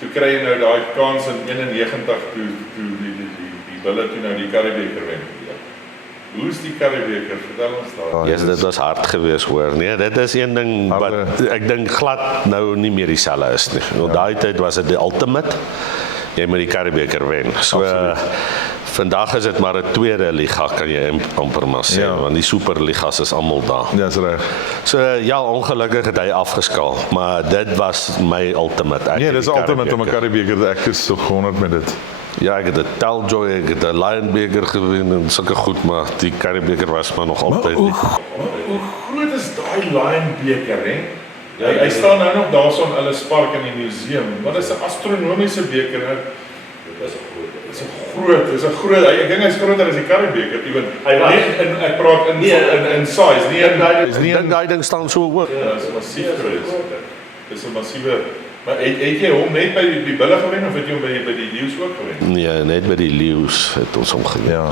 toe kry jy nou daai kans in 91 toe die Bulle toe nou die Curriebeeker wen. Hoe is die Curriebeeker? Vertel ons daar. Ja, dit was hard geweest hoor. Nee, dit is een ding wat ek dink glad nou nie meer dieselfde is nie. Want daai tyd was dit die ultimate. Jy moet die Curriebeeker wen. So vandag is dit maar 'n tweede liga kan jy amper maar sê, want die superligas is almal daar. Ja, is reg. So ja, ongelukkig het hy afgeskaal, maar dit was my ultimate. Nee, dis ultimate om 'n Curriebeeker, ek is so 100 met dit. Ja, ek het 'n Telljoy, ek het 'n Lionbeker gewen en sulke goed, maar die Curriebeker was maar nog altyd nie. Hoe groot is daai Lionbeker, hè? Hy staan nou nog daarso in Ellis Park in die museum. Wat is 'n astronomiese beker? Dis 'n groot. Ek dink hy's groter as die Curriebeker, ewen. Ek praat in size, nie in Daai ding staan so hoog. Ja, dis massief groot. Dis 'n massiewe. Maar het jy hom net by die Bulle gewen of het jy hom by die Leeu's ook gewen? Nee, net by die Leeu's het ons hom gewen. Ja.